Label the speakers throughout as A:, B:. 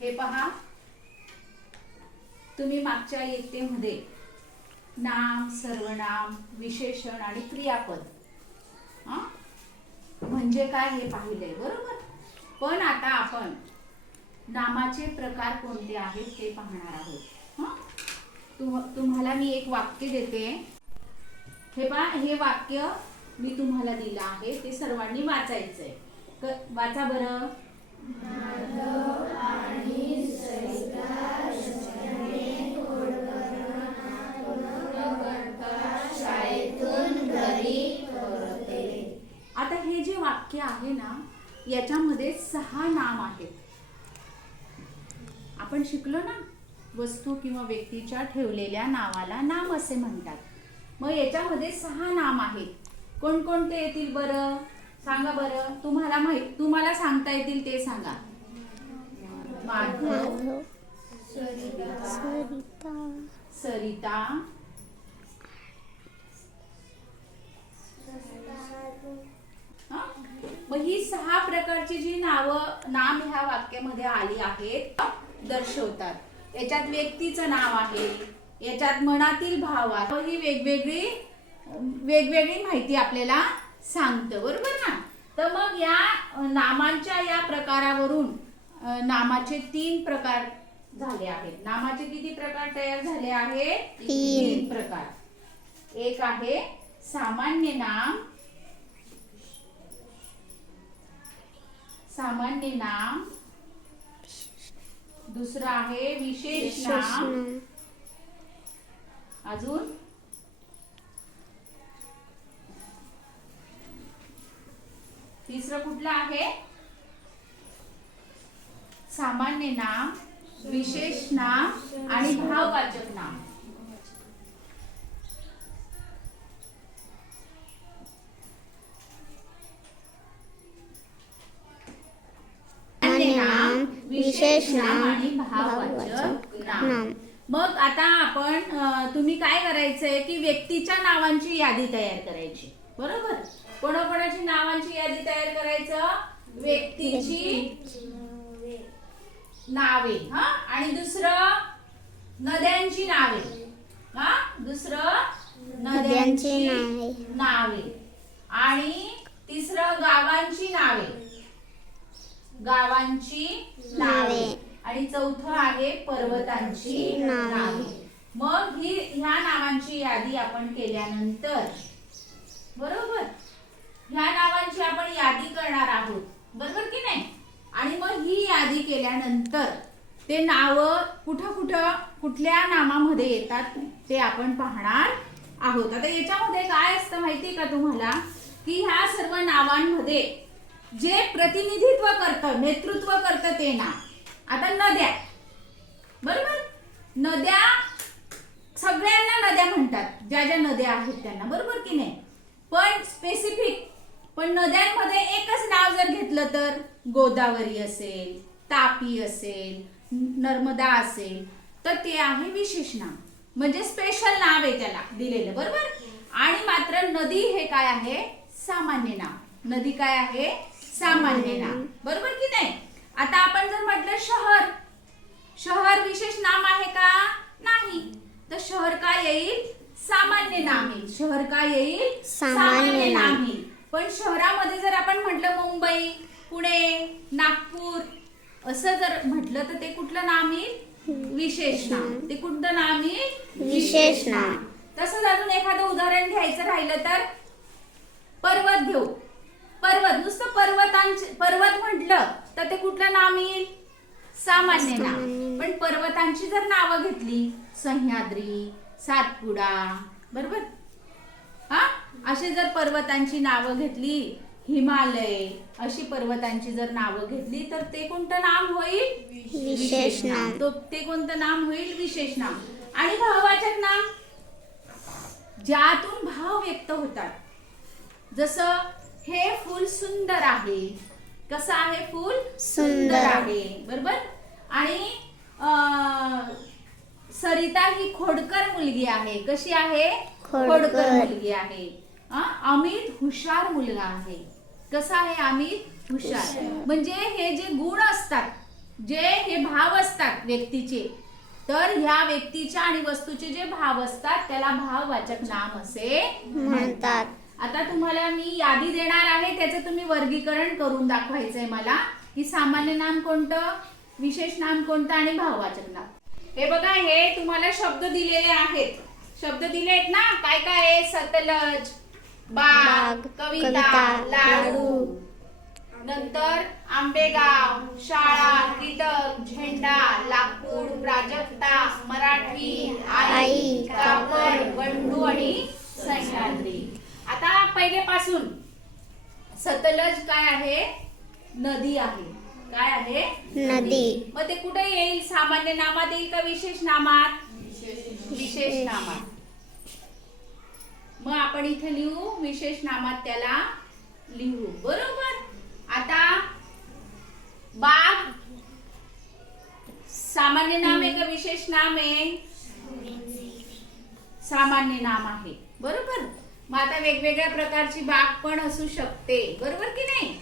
A: हे पहा. तुम्ही मागच्या येतेमध्ये नाम सर्वनाम विशेषण आणि क्रियापद म्हणजे काय हे पाहिलंय बरोबर? पण आता आपण नामाचे प्रकार कोणते आहेत ते पाहणार आहोत हं? तुम तुम्हाला मी एक वाक्य देते. हे पहा हे वाक्य मी तुम्हाला दिलं आहे ते सर्वांनी वाचायचंय. क- वाचा बरं. आता हे जे वाक्य आहे ना याच्यामध्ये सहा नाम आहेत. आपण शिकलो ना वस्तू किंवा व्यक्तीच्या ठेवलेल्या नावाला नाम असे म्हणतात. मग याच्यामध्ये सहा नाम आहेत. कोणकोणते येतील बरं? सांगा बरं तुम्हाला माहीत तुम्हाला सांगता येतील ते सांगा. माधव
B: सरिता.
A: सरिता. हं? मग ही सहा प्रकारची जी नावं नाम ह्या वाक्यामध्ये आली आहेत दर्शवतात. याच्यात व्यक्तीचं नाव आहे याच्यात मनातील भाव आहे. ही वेगवेगळी वेगवेगळी माहिती आपल्याला सांगतं बरोबर ना? तर मग या नामांच्या या प्रकारावरून नामाचे तीन प्रकार झाले आहेत. नामाचे किती प्रकार तयार झाले आहेत
B: तीन.
A: प्रकार. एक आहे सामान्य नाम. सामान्य नाम. दुसरं आहे विशेष नाम. अजून? तिसरं कुठलं आहे? सामान्य नाम विशेष नाम आणि भाववाचक नाम. विशेष नाम आणि भाववाचक नाम. मग आता आपण तुम्ही काय करायचंय की व्यक्तीच्या नावांची यादी तयार करायची. बरोबर? कोणाकोणाची नावांची यादी तयार करायचं? व्यक्तीची नावे हा? आणि दुसरं? नद्यांची नावे. हा? दुसरं?
B: नद्यांची नावे.
A: आणि तिसरं? गावांची नावे. गावांची नावे. आणि चौथं आहे पर्वतांची
B: नावे.
A: नावे. मग ही ह्या नावांची यादी आपण केल्यानंतर. बरोबर? ह्या नावांची आपण यादी करणार आहोत. बरोबर की नाही? आणि मग ही यादी केल्यानंतर ते नाव कुठं कुठं कुठल्या नामामध्ये येतात ते आपण पाहणार आहोत. आता याच्यामध्ये काय असतं माहिती का तुम्हाला? की ह्या सर्व नावांमध्ये जे प्रतिनिधित्व करतं नेतृत्व करतं ते नाव. आता नद्या. बरोबर? नद्या सगळ्यांना नद्या म्हणतात. ज्या ज्या नद्या आहेत त्यांना. बरोबर की नाही? पण स्पेसिफिक पण नद्यांमध्ये एकच नाव जर घेतलं तर गोदावरी असेल तापी असेल नर्मदा असेल तर ते आहे विशेष नाव. म्हणजे स्पेशल नाव आहे त्याला दिलेलं बरोबर? आणि मात्र नदी हे काय आहे? सामान्य नाव. नदी काय आहे? सामान्य नाव. बरोबर की नाही? आता आपण जर म्हटलं शहर शहर विशेष नाम आहे का? नाही. तर शहर काय येईल? सामान्य नाम येईल. शहर काय येईल?
B: सामान्य नाम.
A: येईल. पण शहरामध्ये जर आपण म्हटलं मुंबई पुणे नागपूर असं जर म्हटलं तर ते कुठलं नाम येईल? विशेष नाम. ते कुठलं नाम येईल?
B: विशेष नाम.
A: तसंच अजून एखादं उदाहरण घ्यायचं राहिलं तर पर्वत घेऊ. पर्वत नुसतं पर्वतांचे पर्वत म्हटलं तर ते कुठलं नाम येईल? सामान्य नाम. पण पर्वतांची जर नावं घेतली सह्याद्री सातपुडा बरोबर? अशी जर पर्वतांची नावं घेतली हिमालय अशी पर्वतांची जर नावं घेतली तर ते कोणतं नाम होईल?
B: विशेष नाम.
A: तो ते कोणतं नाम होईल? विशेष नाम. आणि भाववाचक नाम? ज्यातून भाव व्यक्त होतात. जसं हे फूल सुंदर आहे. कसं आहे फूल?
B: सुंदर.
A: आहे. बरोबर? आणि सरिता ही खोडकर मुलगी आहे. कशी आहे?
B: खोडकर.
A: मुलगी आहे. अमित हुशार मुलगा आहे. कसा आहे अमित? हुशार. म्हणजे हे जे गुण असतात जे हे भाव असतात व्यक्तीचे तर ह्या व्यक्तीच्या आणि वस्तूचे जे भाव असतात त्याला भाववाचक नाम असे
B: म्हणतात.
A: आता तुम्हाला मी यादी देणार आहे त्याचं तुम्ही वर्गीकरण करून दाखवायचंय मला. की सामान्य नाम कोणतं? विशेष नाम कोणतं आणि भाववाचक नाम? हे बघा हे तुम्हाला शब्द दिलेले आहेत. शब्द दिले आहेत ना? काय काय आहे? सतलज बाग कविता लाडू. नंतर आंबेगाव शाळा कीटक झेंडा लाकूड प्राजक्ता मराठी आई कापड बंडू आणि सह्याद्री. आता पहिले पासून सतलज काय आहे? नदी आहे. काय आहे?
B: नदी.
A: मग ते कुठे येईल? सामान्य नामात येईल का विशेष नामात? विशेष नामात. मग आपण इथे लिहू विशेष नामात त्याला लिहू. बरोबर? आता बाग सामान्य नाम आहे का? विशेष नाम आहे? सामान्य नाम आहे. बरोबर? मग आता वेगवेगळ्या प्रकारची बाग पण असू शकते. बरोबर की नाही?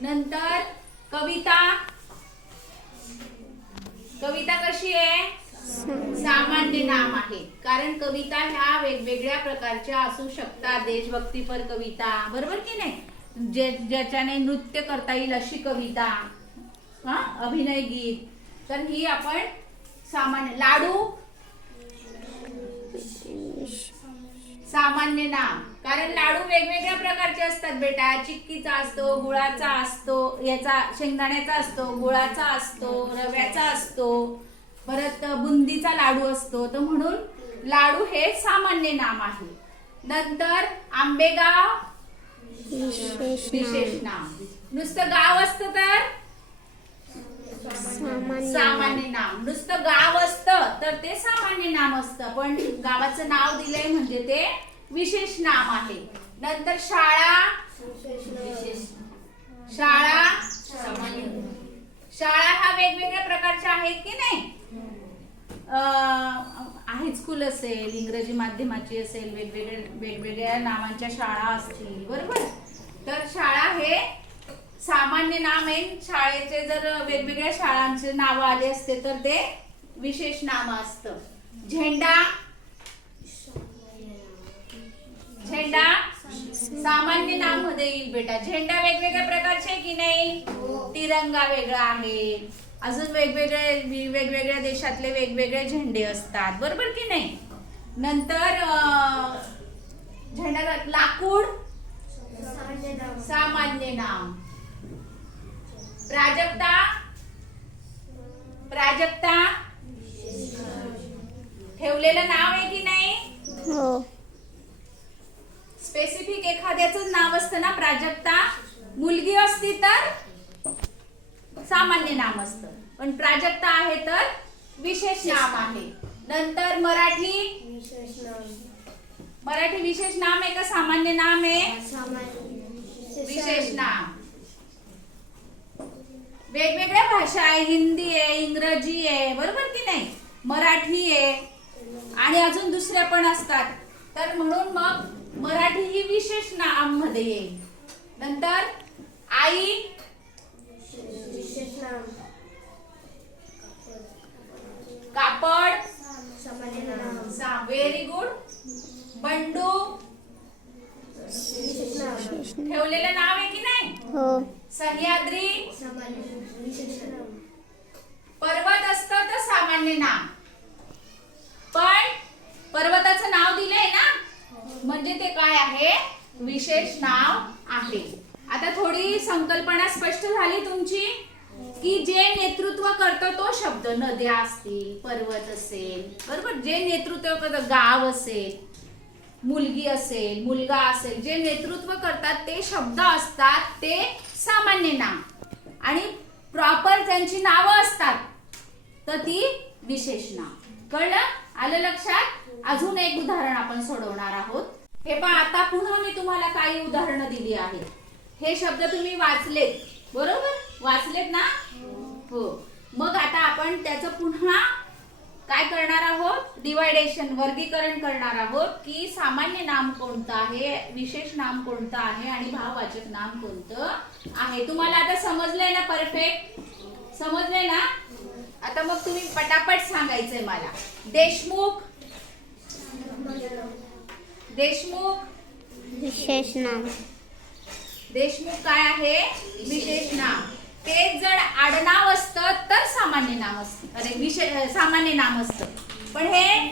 A: नंतर कविता. कविता कशी आहे? सामान्य नाम आहे. कारण कविता ह्या वेगवेगळ्या प्रकारच्या असू शकतात. देशभक्तीपर कविता. बरोबर की नाही? जे ज्याच्याने नृत्य करता येईल अशी कविता. हा? अभिनय गीत. तर ही आपण सामान्य लाडू. सामान्य नाम. कारण लाडू वेगवेगळ्या प्रकारचे असतात बेटा. चिक्कीचा असतो गुळाचा असतो याचा शेंगदाण्याचा असतो गुळाचा असतो रव्याचा असतो. परत बुंदीचा लाडू असतो. तर म्हणून लाडू हे सामान्य नाम आहे. नंतर आंबेगाव
B: विशेष
A: विशेष
B: नाम.
A: नुसतं गाव असतं तर?
B: सामान्य
A: सामान्य नाम. नुसतं गाव असतं तर ते सामान्य नाम असतं. पण गावाचं नाव दिलंय म्हणजे ते विशेष नाम आहे. नंतर शाळा? शाळा? शाळा हा वेगवेगळ्या प्रकारच्या आहेत की नाही? आहे स्कूल असेल इंग्रजी माध्यमाची असेल वेगवेगळ्या वेगवेगळ्या नावांच्या शाळा असतील बरोबर? तर शाळा हे सामान्य नाम आहे. शाळेचे जर वेगवेगळ्या शाळांचे नाव आले असते तर ते विशेष नाम असतं. झेंडा झेंडा सामान्य नाममध्ये येईल बेटा. झेंडा वेगवेगळ्या प्रकारचे की नाही? तिरंगा वेगळा आहे. अजून वेगवेगळे वेगवेगळ्या देशातले वेगवेगळे झेंडे असतात. बरोबर की नाही? नंतर झेंडा लाकूड. सामान्य नाम. प्राजक्ता. प्राजक्ता. ठेवलेलं नाव आहे की नाही?
B: हो.
A: स्पेसिफिक एखाद्याचं नाव असतं ना प्राजक्ता. मुलगी असती तर सामान्य नाम असतं. पण प्राजक्ता आहे तर विशेष नाम आहे. नंतर मराठी मराठी विशेष नाम आहे का? सामान्य नाम आहे? विशेष नाम. वेगवेगळ्या भाषा आहे. हिंदी आहे इंग्रजी आहे. बरोबर की नाही? मराठी आहे. आणि अजून दुसऱ्या पण असतात. तर म्हणून मग मराठी ही विशेष नाममध्ये येईल. नंतर आई कापड. Very good Bandu. ठेवलेलं नाव आहे की नाही?
B: हो.
A: सह्याद्री. पर्वत असतं तर सामान्य नाम पण पर्वताचं नाव दिलंय ना म्हणजे ते काय आहे विशेष नाव आहे आता थोडी संकल्पना स्पष्ट झाली तुमची की जे नेतृत्व करतो तो शब्द नद्या असतील पर्वत असेल बरोबर? जे नेतृत्व करतात गाव असेल मुलगी असेल मुलगा असेल जे नेतृत्व करतात ते शब्द असतात ते सामान्य नाम. आणि प्रॉपर त्यांची नावं असतात तर ती विशेष नाम कळलं? आलं लक्षात? अजून एक उदाहरण आपण सोडवणार आहोत. हे पहा आता पुन्हा मी तुम्हाला काही उदाहरणं दिली आहेत. हे शब्द तुम्ही वाचलेत बरोबर? वाचलेत ना? हो. मग आता आपण त्याचं पुन्हा काय करणार आहोत? डिवायडेशन वर्गीकरण करणार आहोत की सामान्य नाम कोणतं आहे विशेष नाम कोणतं आहे आणि भाववाचक नाम कोणतं आहे? तुम्हाला आता समजलंय ना परफेक्ट समजलंय ना? आता मग तुम्ही पटापट सांगायचंय मला. देशमुख? देशमुख?
B: विशेष नाम.
A: देशमुख काय आहे? विशेष नाम. ते जर आडनाव असतं तर सामान्य नाम असतं. अरे विशेष सामान्य नाम असतं. पण हे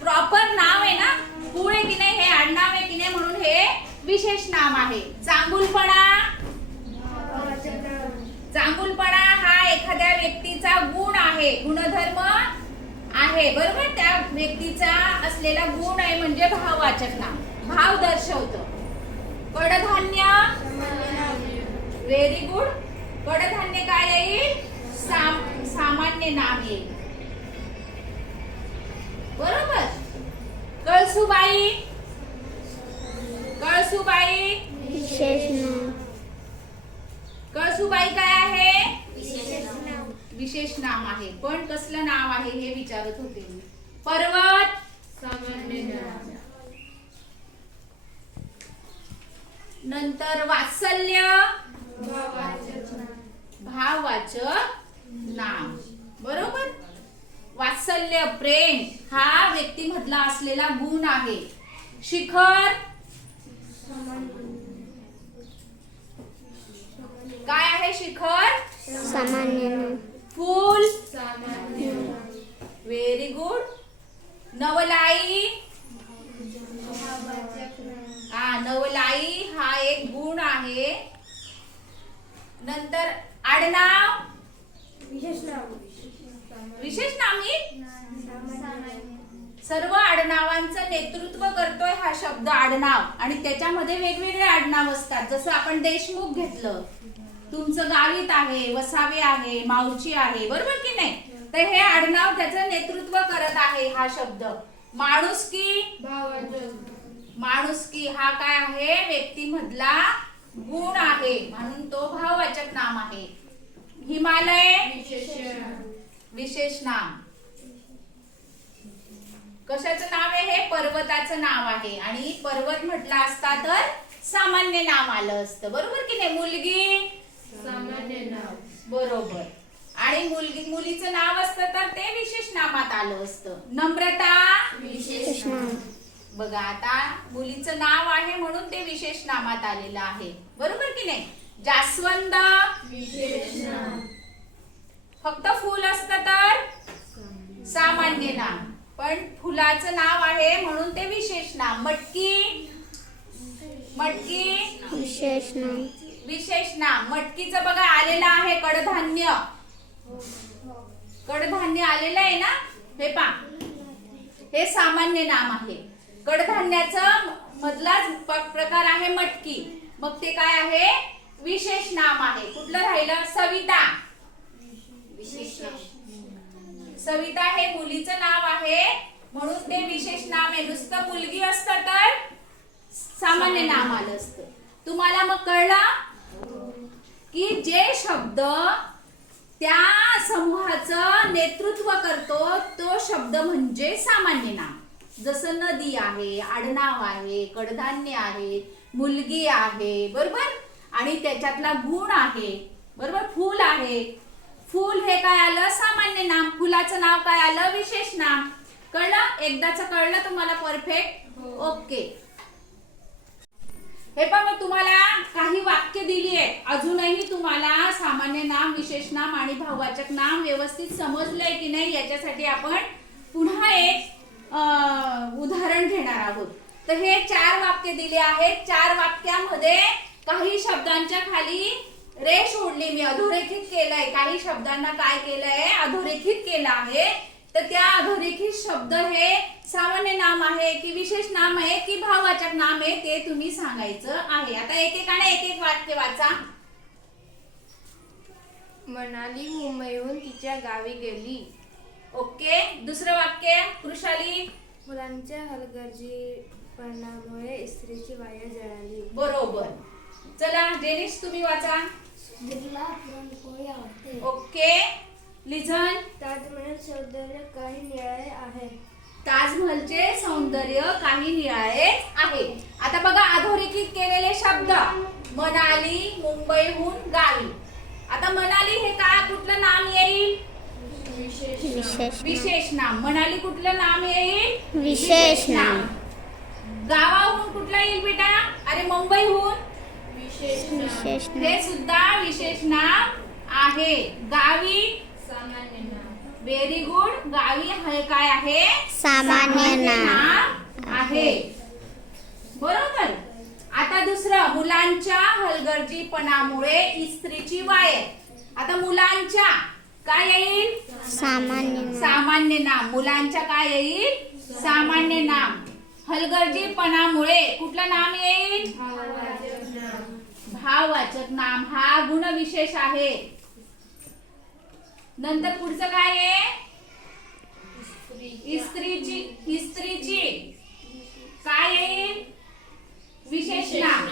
A: प्रॉपर नाव आहे ना मूळ आहे की नाही हे आडनाव आहे की नाही म्हणून हे विशेष नाम आहे. चांगुलपणा चांगुलपणा हा एखाद्या व्यक्तीचा गुण आहे गुणधर्म आहे. बरोबर? त्या व्यक्तीचा असलेला गुण आहे म्हणजे भाववाचक नाम भाव दर्शवतो. कडधान्य. व्हेरी गुड कडधान्य काय येईल साम- सामान्य नाम येईल बरोबर? कळसुबाई? कळसुबाई? कळसुबाई काय आहे? विशेष नाम आहे. पण कसलं नाव आहे हे विचारत होते मी. पर्वत? नंतर वात्सल्य? भाववाचक नाम. बरोबर? वात्सल्य प्रेम हा व्यक्तीमधला असलेला गुण आहे. शिखर? काय आहे शिखर?
B: सामान्य.
A: फूल. व्हेरी गुड नवलाई? हा नवलाई हा एक गुण आहे. नंतर आडनाव विशेष नामी सर्व आडनावांचं नेतृत्व करतोय हा शब्द आडनाव. आणि त्याच्यामध्ये वेगवेगळे आडनाव असतात. जसं आपण देशमुख घेतलं. तुमचं गावित आहे वसावे आहे मावची आहे. बरोबर की नाही? तर हे आडनाव त्याचं नेतृत्व करत आहे हा शब्द. माणुसकी माणुसकी हा काय आहे? व्यक्तीमधला गुण आहे म्हणून तो भाववाचक नाम आहे. हिमालय विशेष. नाम. कशाचं नाव आहे? हे पर्वताचं नाव आहे. आणि पर्वत म्हटला असता तर सामान्य नाम आलं असतं. बरोबर की नाही मुलगी? बरोबर. आणि मुलगी मुलीचं नाव असतं तर ते विशेष नामात आलं असतं. नम्रता?
B: विशेष नाम.
A: बघा आता मुलीचं नाव आहे म्हणून ते विशेष नामात आलेलं आहे. बरोबर की नाही? जास्वंद. फक्त फुल असतं तर? सामान्य नाम. पण फुलाचं नाव आहे म्हणून ते विशेष नाम. मटकी. मटकी.
B: विशेष नाम.
A: विशेष नाम. मटकीचं बघा आलेलं आहे कडधान्य. कडधान्य आलेलं आहे ना? हे पा हे सामान्य नाम आहे. कडधान्याचं मधलाच प्रकार आहे मटकी. मग ते काय आहे? विशेष नाम आहे. कुठलं राहिलं? सविता. सविता हे मुलीचं नाव आहे. म्हणून ते विशेष नाम आहे. नुसतं मुलगी असतं तर सामान्य नाम आलं असतं. तुम्हाला मग कळलं? की जे शब्द त्या समूहाचं नेतृत्व करतो तो शब्द म्हणजे सामान्य नाम. जसं नदी आहे आडनाव आहे कडधान्य आहे मुलगी आहे बरोबर? आणि त्याच्यातला गुण आहे बरोबर? फूल आहे. फूल हे काय आलं? सामान्य नाम. फुलाचं नाव काय आलं? विशेष नाम. कळलं? एकदाच कळलं तुम्हाला परफेक्ट? ओके. हे पण मग तुम्हाला काही वाक्य दिली आहेत अजूनही तुम्हाला सामान्य नाम विशेष नाम आणि भाववाचक नाम व्यवस्थित समजलंय की नाही याच्यासाठी आपण पुन्हा एक उदाहरण घेणार आहोत. तर हे चार वाक्य दिले आहेत. चार वाक्यामध्ये काही शब्दांच्या खाली रेष ओढली मी अधोरेखित केलंय. काही शब्दांना काय केलंय? अधोरेखित केलं आहे. तर त्या अधोरेखित शब्द हे सामान्य नाम आहे की विशेष नाम आहे की भाववाचक नाम आहे ते तुम्ही सांगायचं आहे. आता एकेकाने एक एक वाक्य वाचा.
C: मनाली मुंबईहून तिच्या गावी गेली.
A: ओके दुसरं वाक्य कृषाली
C: मुलांच्या हलगर्जीपणामुळे स्त्रीची वाया जळाली
A: बरोबर. चला जेनिश तुम्ही वाचा. ओके. लिझन.
C: ताजमहल सौंदर्य काही निळाले आहे.
A: ताजमहलचे सौंदर्य काही निराळे आहे. आता बघा अधोरेखित केलेले शब्द. मनाली मुंबईहून गावी. आता मनाली हे काय कुठलं नाम येईल?
B: विशेष नाम.
A: विशेष नाम. मनाली कुठलं नाम येईल
B: विशेष नाम.
A: गावाहून कुठलं येईल बेटा? अरे मुंबईहून?
B: विशेष नाम.
A: हे सुद्धा विशेष नाम आहे. गावी
C: सामान्य नाम.
A: व्हेरी गुड गावी हे काय आहे?
B: सामान्य नाम.
A: नाम आहे. बरोबर? आता दुसरं मुलांच्या हलगर्जीपणामुळे इस्त्रीची वायर आता मुलांच्या काय येईल?
B: सामान्य नाम.
A: सामान्य नाम. मुलांच्या काय येईल? सामान्य नाम. हलगर्जीपणामुळे कुठलं नाम येईल? भाववाचक नाम. हा गुणविशेष आहे. नंतर पुढचं काय आहे? इस्त्रीची इस्त्रीची. काय येईल? विशेष नाम.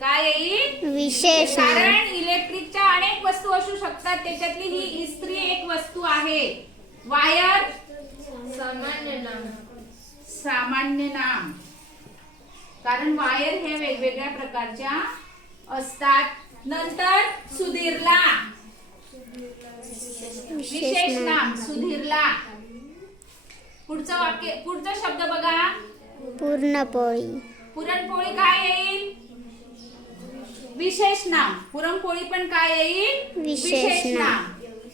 A: काय येईल?
B: विशेष
A: कारण इलेक्ट्रिकच्या अनेक वस्तू असू शकतात. त्याच्यातली ही इस्त्री एक वस्तू आहे. वायर?
C: सामान्य नाम.
A: सामान्य नाम. कारण वायर हे वेगवेगळ्या प्रकारच्या असतात. नंतर सुधीरला. विशेष नाम सुधीरला. पुढचं वाक्य पुढचा शब्द बघा.
B: पूर्णपोळी.
A: पुरणपोळी काय येईल? विशेष नाम. पुरणपोळी पण काय येईल?
B: विशेष नाम.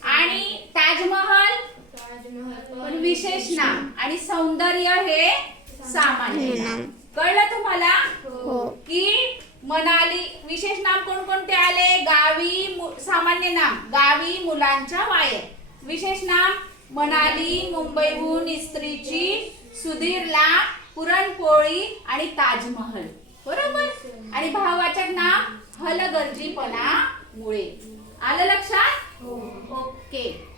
A: आणि ताजमहल? पण विशेष नाम. आणि सौंदर्य हे सामान्य नाम. कळलं तुम्हाला?
B: हो.
A: की मनाली विशेष नाम कोणकोणते आले? गावी सामान्य नाम. गावी मुलांच्या वायर. विशेष नाम मनाली मुंबईहून इस्त्रीची सुधीरला पुरणपोळी आणि ताजमहल. बरोबर? आणि भाववाचक नाम? हलगर्जीपणामुळे आलं लक्षात? हो. ओके.